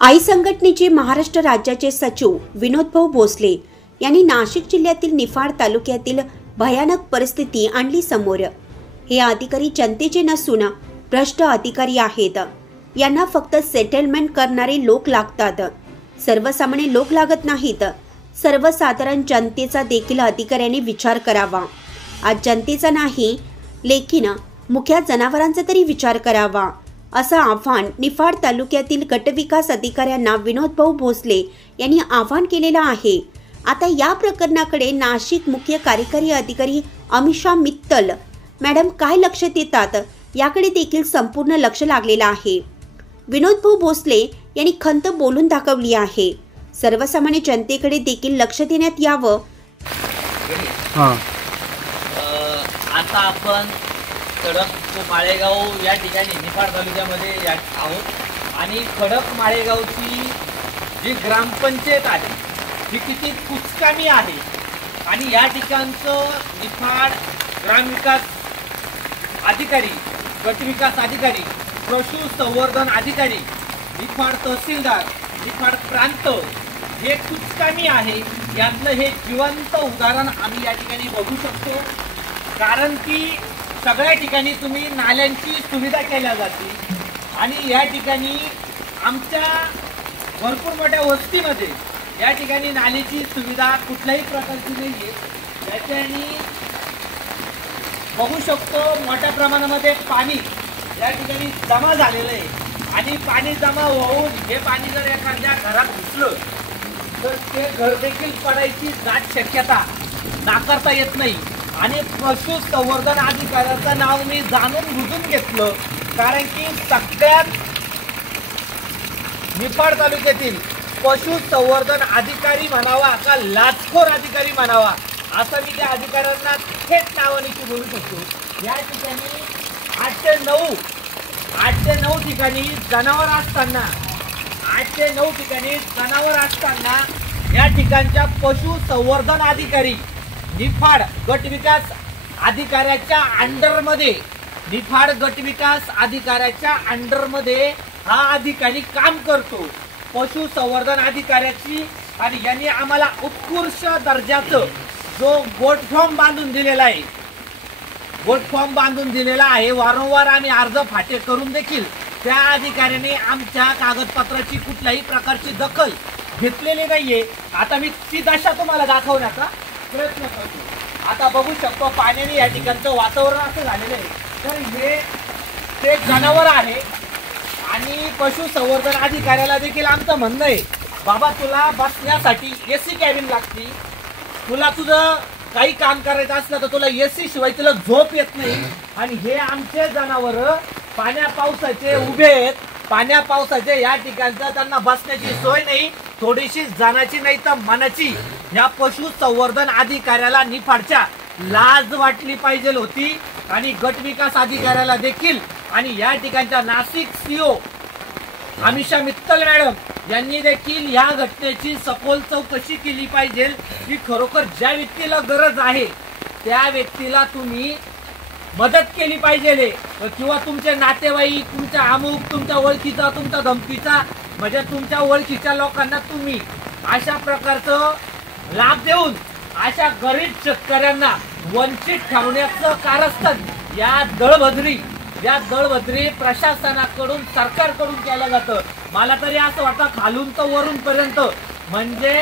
आई संघटनेचे महाराष्ट्र राज्याचे सचिव विनोदभाऊ भोसले यांनी नाशिक जिल्ह्यातील निफाड तालुक्यातील भयानक परिस्थिती आणली समोर। हे अधिकारी जनतेचे नसून भ्रष्ट अधिकारी आहेत। यांना फक्त सेटलमेंट करणारे लोक लागतात, सर्वसामान्य लोक लागत नाहीत। सर्वसाधारण जनतेचा देखील अधिकाऱ्यांनी विचार करावा। आज जनतेचा नाही, लेकिन मुख्य जनावरांचा तरी विचार करावा, असं आव्हान निफाड तालुक्यातील गटविकास अधिकाऱ्यांना विनोदभाऊ भोसले यांनी आवाहन केलेलं आहे। आता या प्रकरणाकडे नाशिक मुख्य कार्यकारी अधिकारी अमिषा मित्तल मॅडम काय लक्ष देतात याकडे देखील संपूर्ण लक्ष लागलेलं आहे। विनोदभाऊ भोसले यांनी खंत बोलून दाखवली आहे। सर्वसामान्य जनतेकडे देखील लक्ष देण्यात यावं। आता आपण खडक माळेगाव या ठिकाणी निफाड तालुक्यामध्ये आहोत आणि खडक माळेगावची जी ग्रामपंचायत आहे ती किती कुचकामी आहे आणि या ठिकाणचं निफाड ग्रामविकास अधिकारी, गटविकास अधिकारी, पशु संवर्धन अधिकारी, निफाड तहसीलदार, निफाड प्रांत हे कुचकामी आहे। यातलं हे जिवंत उदाहरण आम्ही या ठिकाणी बघू शकतो। कारण की सगळ्या ठिकाणी तुम्ही नाल्यांची सुविधा केल्या जाते आणि या ठिकाणी आमच्या भरपूर मोठ्या वस्तीमध्ये या ठिकाणी नालीची सुविधा कुठल्याही प्रकारची नाही आहे। याच्यानी बघू शकतो मोठ्या प्रमाणामध्ये पाणी या ठिकाणी जमा झालेलं आहे आणि पाणी जमा होऊन हे पाणी जर एखाद्या घरात घुसलं तर ते घर देखील पडायची दाट शक्यता नाकारता येत नाही। आणि पशु संवर्धन अधिकाऱ्याचं नाव मी जाणून बुजून घेतलं कारण की सगळ्यात निफाड तालुक्यातील पशु संवर्धन अधिकारी म्हणावा का लाचखोर अधिकारी म्हणावा असं मी त्या अधिकाऱ्यांना थेट नावानिशी बोलू शकतो। या ठिकाणी 8 ते 9 ठिकाणी जनावर असताना 8 ते 9 ठिकाणी जनावर असताना या ठिकाणच्या पशु संवर्धन अधिकारी निफाड गटविकास अधिकाऱ्याच्या अंडरमध्ये निफाड गटविकास अधिकाऱ्याच्या अंडरमध्ये हा अधिकारी काम करतो। पशु संवर्धन अधिकाऱ्याची आणि यांनी आम्हाला उत्कृष्ट दर्जाचं जो गोट फॉर्म बांधून दिलेला आहे, गोट फॉर्म बांधून दिलेला आहे। वारंवार आम्ही अर्ज फाटे करून देखील त्या अधिकाऱ्याने आमच्या कागदपत्राची कुठल्याही प्रकारची दखल घेतलेली नाहीये। आता मी ती दशा तुम्हाला दाखवण्याचा प्रयत्न करतो। आता बघू शकतो पाण्याने या ठिकाणचं वातावरण असं झालेलं आहे। तर हे ते जनावर आहे आणि पशु संवर्धन अधिकाऱ्याला देखील आमचं म्हणणं आहे, बाबा तुला बसण्यासाठी एसी कॅबिन लागते, तुला तुझं काही काम करायचं असलं तर तुला एसी शिवाय तुला झोप येत नाही। आणि हे आमचे जनावर पाण्या पावसाचे उभे आहेत, पाण्या पावसाचे या ठिकाणचं त्यांना बसण्याची सोय नाही, थोडीशी जाण्याची नाही तर मनाची। या पशु संवर्धन अधिकाऱ्याला निफाडच्या लाज वाटली पाहिजे होती आणि गटविकास अधिकाऱ्याला देखील आणि या ठिकाणच्या नाशिक सीओ अमिषा मित्तल मॅडम यांनी देखील या घटनेची सखोल चौकशी केली पाहिजे की खरोखर ज्या व्यक्तीला गरज आहे त्या व्यक्तीला तुम्ही मदत केली पाहिजे किंवा तुमचे नातेवाईक, तुमच्या अमुक, तुमच्या ओळखीचा, तुमच्या धमकीचा म्हणजे तुमच्या ओळखीच्या लोकांना तुम्ही अशा प्रकारचं लाभ देऊन अशा गरीब शेतकऱ्यांना वंचित ठेवण्याचं कारस्थान या दळभद्री प्रशासनाकडून सरकारकडून केलं जातं। मला तरी असं वाटतं खालून तर वरून पर्यंत म्हणजे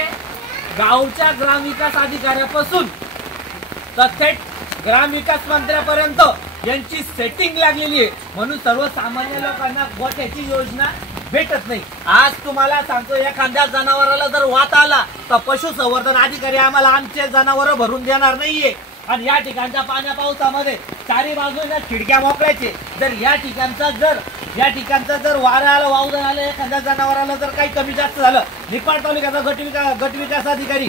गावच्या ग्रामविकास अधिकाऱ्यापासून तर थेट ग्रामविकास मंत्र्यापर्यंत यांची सेटिंग लागलेली आहे। म्हणून सर्वसामान्य लोकांना गोट्याची योजना भेटत नाही। आज तुम्हाला सांगतो एखाद्या जनावराला जर वात आला तर पशु संवर्धन अधिकारी आम्हाला आमचे जनावर भरून देणार नाहीये। आणि या ठिकाणच्या पाण्या पावसामध्ये चारी बाजूने खिडक्या मोकळ्याचे जर या ठिकाणचा जर वारा आलं, वावदन आलं, एखाद्या जनावराला जर काही कमी जास्त झालं, निफाड तालुक्याचा गटविकास अधिकारी,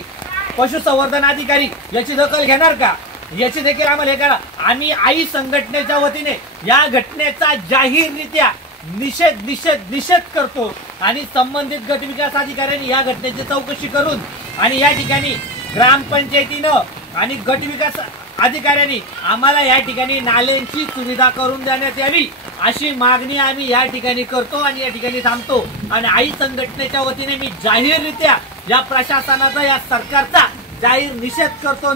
पशु संवर्धन अधिकारी याची दखल घेणार का? याची देखील आम्हाला हे करा। आम्ही आई संघटनेच्या वतीने या घटनेचा जाहीररित्या निषेध करतो आणि संबंधित गटविकास अधिकाऱ्यांनी या घटनेची चौकशी करून आणि या ठिकाणी ग्रामपंचायतीनं आणि गटविकास अधिकाऱ्यांनी आम्हाला या ठिकाणी नाल्यांची सुविधा करून देण्यात यावी अशी मागणी आम्ही या ठिकाणी करतो आणि या ठिकाणी थांबतो। आणि आई संघटनेच्या वतीने मी जाहीररित्या या प्रशासनाचा, या सरकारचा जाहीर निषेध करतो।